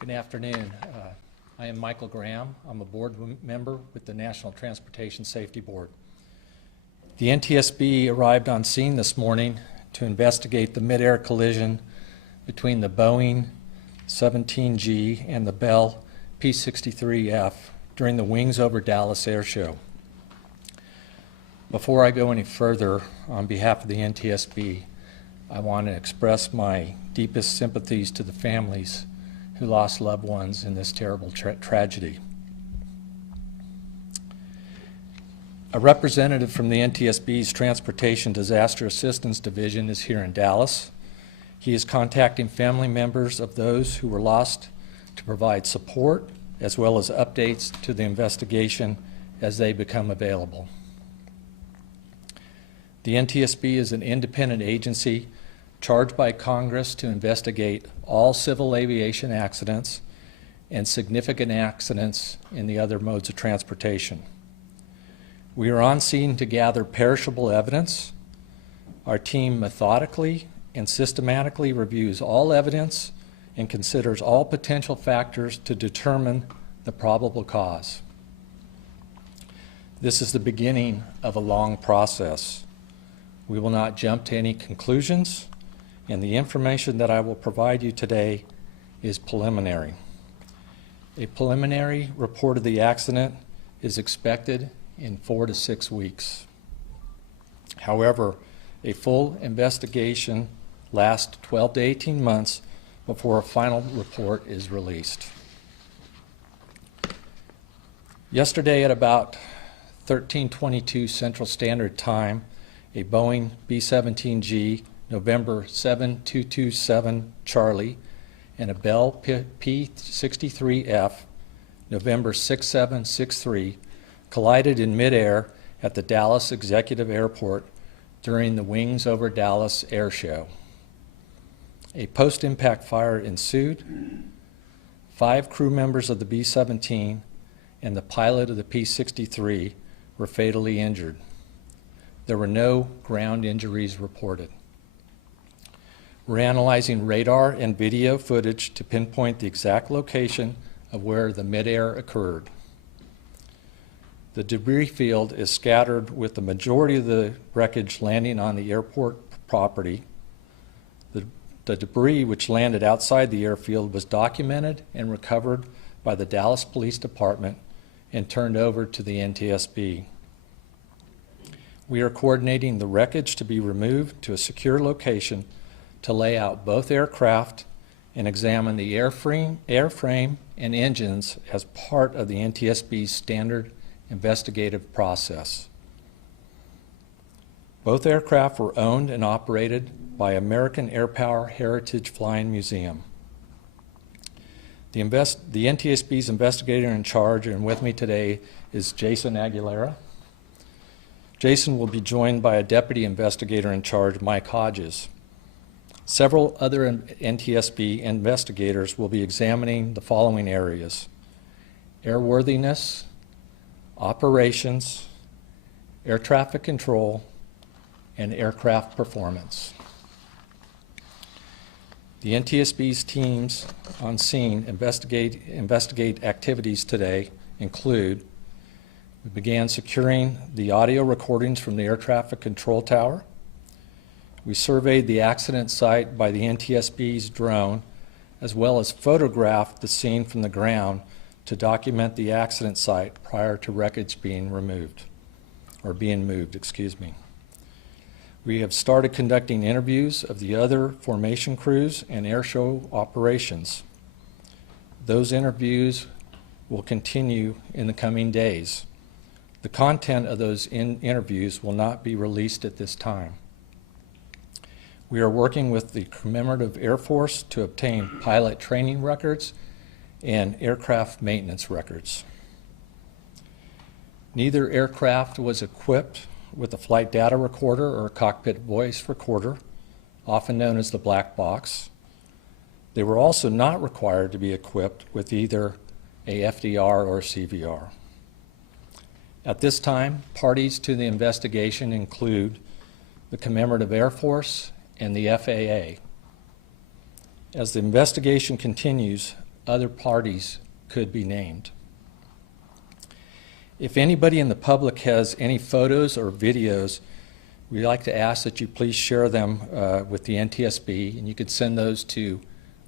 Good afternoon. I am Michael Graham. I'm a board member with the National Transportation Safety Board. The NTSB arrived on scene this morning to investigate the mid-air collision between the Boeing 17G and the Bell P-63F during the Wings Over Dallas Air Show. Before I go any further, on behalf of the NTSB, I want to express my deepest sympathies to the families who lost loved ones in this terrible tragedy. A representative from the NTSB's Transportation Disaster Assistance Division is here in Dallas. He is contacting family members of those who were lost to provide support as well as updates to the investigation as they become available. The NTSB is an independent agency charged by Congress to investigate all civil aviation accidents and significant accidents in the other modes of transportation. We are on scene to gather perishable evidence. Our team methodically and systematically reviews all evidence and considers all potential factors to determine the probable cause. This is the beginning of a long process. We will not jump to any conclusions, and the information that I will provide you today is preliminary. A preliminary report of the accident is expected in 4 to 6 weeks. However, a full investigation lasts 12 to 18 months before a final report is released. Yesterday at about 13:22 Central Standard Time, a Boeing B-17G November 7227 Charlie and a Bell P-63F November 6763 collided in midair at the Dallas Executive Airport during the Wings Over Dallas Air Show. A post-impact fire ensued. 5 crew members of the B-17 and the pilot of the P-63 were fatally injured. There were no ground injuries reported. We're analyzing radar and video footage to pinpoint the exact location of where the midair occurred. The debris field is scattered, with the majority of the wreckage landing on the airport property. The debris which landed outside the airfield was documented and recovered by the Dallas Police Department and turned over to the NTSB. We are coordinating the wreckage to be removed to a secure location to lay out both aircraft and examine the airframe and engines as part of the NTSB's standard investigative process. Both aircraft were owned and operated by American Airpower Heritage Flying Museum. The NTSB's investigator in charge and with me today is Jason Aguilera. Jason will be joined by a deputy investigator in charge, Mike Hodges. Several other NTSB investigators will be examining the following areas: airworthiness, operations, air traffic control, and aircraft performance. The NTSB's teams on scene investigate activities today include: we began securing the audio recordings from the air traffic control tower. We surveyed the accident site by the NTSB's drone, as well as photographed the scene from the ground to document the accident site prior to wreckage being moved. We have started conducting interviews of the other formation crews and air show operations. Those interviews will continue in the coming days. The content of those interviews will not be released at this time. We are working with the Commemorative Air Force to obtain pilot training records and aircraft maintenance records. Neither aircraft was equipped with a flight data recorder or a cockpit voice recorder, often known as the black box. They were also not required to be equipped with either a FDR or CVR. At this time, parties to the investigation include the Commemorative Air Force and the FAA. As the investigation continues, other parties could be named. If anybody in the public has any photos or videos, we'd like to ask that you please share them with the NTSB, and you could send those to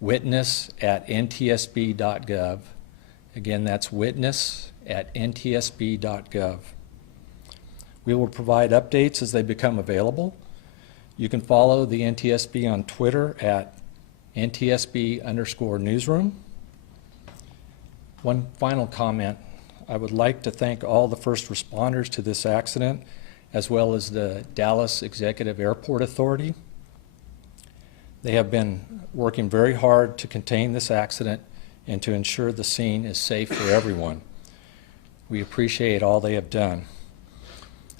witness@ntsb.gov. Again, that's witness@ntsb.gov. We will provide updates as they become available. You can follow the NTSB on Twitter at NTSB_newsroom. One final comment. I would like to thank all the first responders to this accident, as well as the Dallas Executive Airport Authority. They have been working very hard to contain this accident and to ensure the scene is safe for everyone. We appreciate all they have done.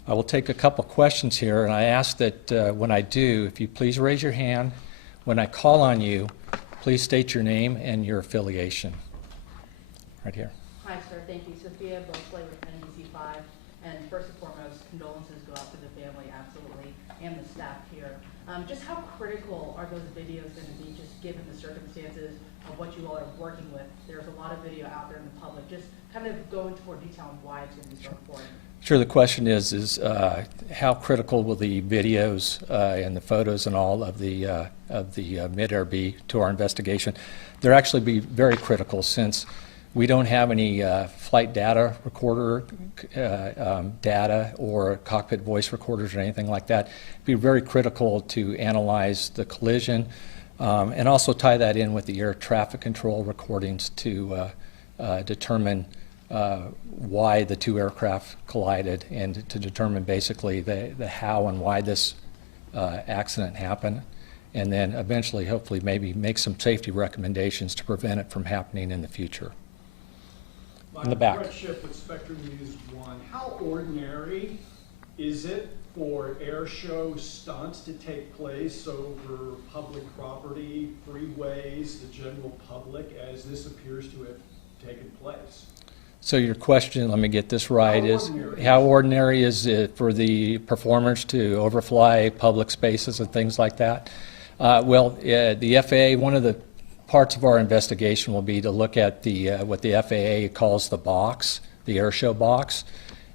I will take a couple questions here, and I ask that when I do, if you please raise your hand. When I call on you, please state your name and your affiliation. Right here. Hi, sir. Thank you. Sophia Bosley with NBC5. And first and foremost, condolences go out to the family, absolutely, and the staff here. Just how critical are those videos going to be, just given the circumstances of what you all are working with? There's a lot of video out there in the public. Just kind of go into more detail on why it's going to be so important. Sure. The question is how critical will the videos and the photos and all of the mid-air be to our investigation? They'll actually be very critical, since we don't have any flight data recorder data or cockpit voice recorders or anything like that. It'd be very critical to analyze the collision and also tie that in with the air traffic control recordings to determine why the two aircraft collided, and to determine basically the how and why this accident happened, and then eventually, hopefully, maybe make some safety recommendations to prevent it from happening in the future. In the back. Brett Schiff with Spectrum News 1. How ordinary is it for air show stunts to take place over public property, freeways, the general public, as this appears to have taken place? So your question, let me get this right, is how ordinary is it for the performers to overfly public spaces and things like that? The FAA, one of the parts of our investigation will be to look at the what the FAA calls the box, the air show box,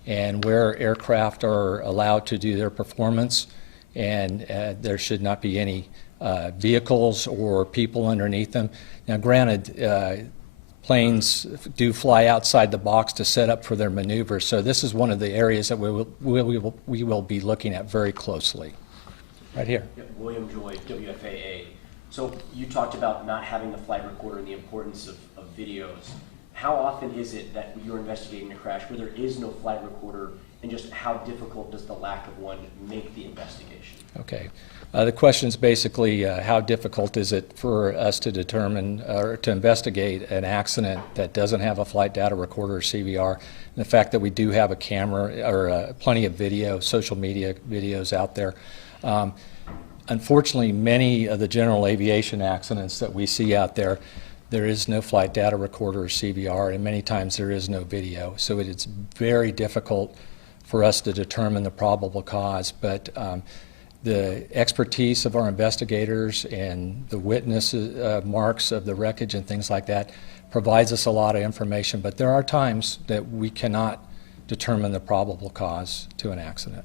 and where aircraft are allowed to do their performance, and there should not be any vehicles or people underneath them. Now, granted, planes do fly outside the box to set up for their maneuvers, so this is one of the areas that we will be looking at very closely. Right here. Yep, William Joy, WFAA. So you talked about not having the flight recorder and the importance of videos. How often is it that you're investigating a crash where there is no flight recorder, and just how difficult does the lack of one make the investigation? Okay. The question is basically how difficult is it for us to determine or to investigate an accident that doesn't have a flight data recorder or CVR, and the fact that we do have a camera or plenty of video, social media videos out there. Unfortunately, many of the general aviation accidents that we see out there, there is no flight data recorder or CVR, and many times there is no video. So it's very difficult for us to determine the probable cause. But the expertise of our investigators and the witness marks of the wreckage and things like that provides us a lot of information. But there are times that we cannot determine the probable cause to an accident.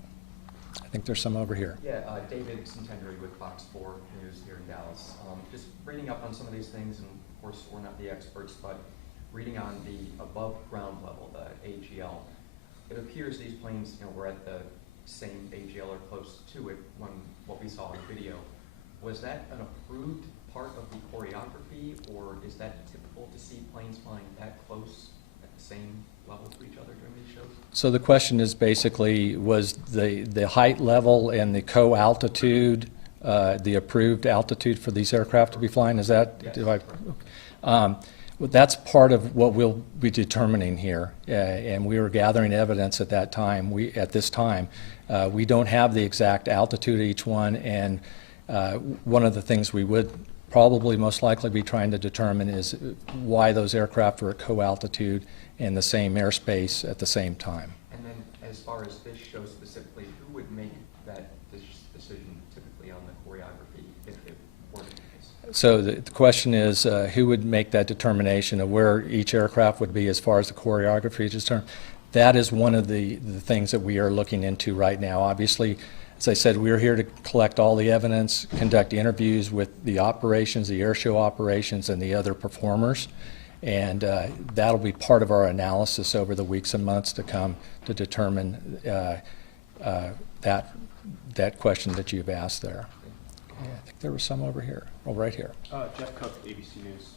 I think there's some over here. Yeah, David Centenary with Fox 4 News here in Dallas. Just reading up on some of these things, and of course we're not the experts, but reading on the above ground level, the AGL, it appears these planes, were at the same AGL or close to it when what we saw in video. Was that an approved part of the choreography, or is that typical to see planes flying that close at the same level to each other during these shows? So the question is basically, was the height level and the co-altitude the approved altitude for these aircraft to be flying? Is that? Yes. Well, that's part of what we'll be determining here, and we were gathering evidence at that time. At this time, we don't have the exact altitude of each one, and one of the things we would probably most likely be trying to determine is why those aircraft are at co-altitude in the same airspace at the same time. And then as far as this show specifically, who would make that decision typically on the choreography if it were the case? So the question is, who would make that determination of where each aircraft would be as far as the choreography is concerned? That is one of the things that we are looking into right now. Obviously, as I said, we're here to collect all the evidence, conduct interviews with the operations, the air show operations, and the other performers. And that'll be part of our analysis over the weeks and months to come to determine that question that you've asked there. Okay, I think there was some over here. Oh, right here. Jeff Cook, ABC News.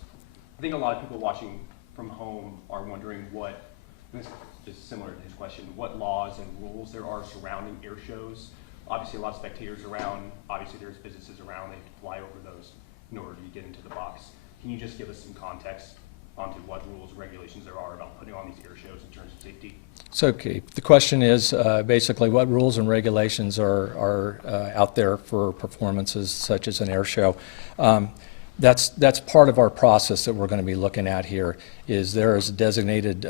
I think a lot of people watching from home are wondering what, and this is similar to his question, what laws and rules there are surrounding air shows. Obviously a lot of spectators around, obviously there's businesses around, they have to fly over those in order to get into the box. Can you just give us some context onto what rules and regulations there are about putting on these air shows in terms of safety? So, okay, the question is basically what rules and regulations are out there for performances such as an air show. That's part of our process that we're going to be looking at here. Is there is a designated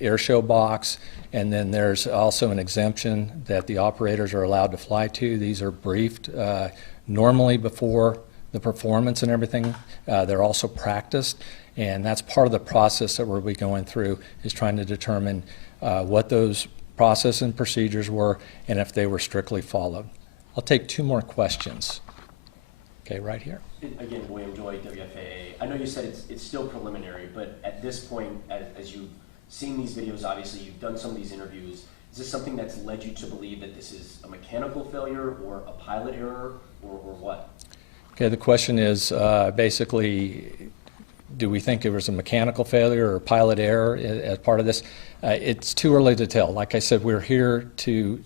air show box, and then there's also an exemption that the operators are allowed to fly to. These are briefed normally before the performance and everything. They're also practiced, and that's part of the process that we'll be going through, is trying to determine what those process and procedures were and if they were strictly followed. I'll take two more questions. Okay, right here. Again, William Joy, WFAA. I know you said it's still preliminary, but at this point, as you've seen these videos, obviously you've done some of these interviews, is this something that's led you to believe that this is a mechanical failure or a pilot error or what? Okay, the question is basically, do we think it was a mechanical failure or pilot error as part of this? It's too early to tell. Like I said, we're here to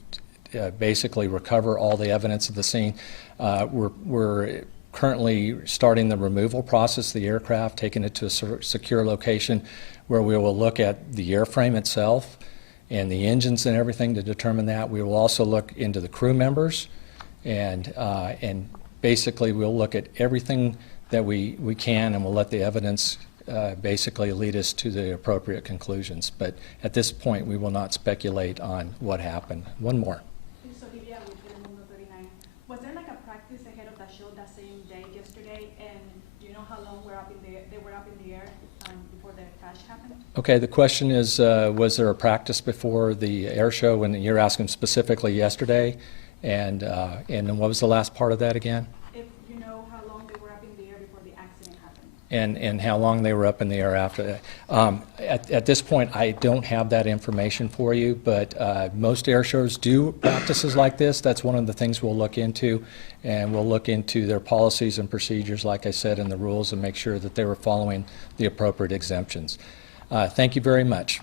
basically recover all the evidence of the scene. We're currently starting the removal process of the aircraft, taking it to a secure location where we will look at the airframe itself and the engines and everything to determine that. We will also look into the crew members, and basically we'll look at everything that we can, and we'll let the evidence basically lead us to the appropriate conclusions. But at this point, we will not speculate on what happened. One more. So Livia with Telemundo 39. Was there like a practice ahead of the show that same day yesterday? And do you know how long they were up in the air before the crash happened? Okay, the question is, was there a practice before the air show? And you're asking specifically yesterday. And then what was the last part of that again? If you know how long they were up in the air before the accident happened. And how long they were up in the air after that. At this point, I don't have that information for you, but most air shows do practices like this. That's one of the things we'll look into, and we'll look into their policies and procedures, like I said, and the rules, and make sure that they were following the appropriate exemptions. Thank you very much.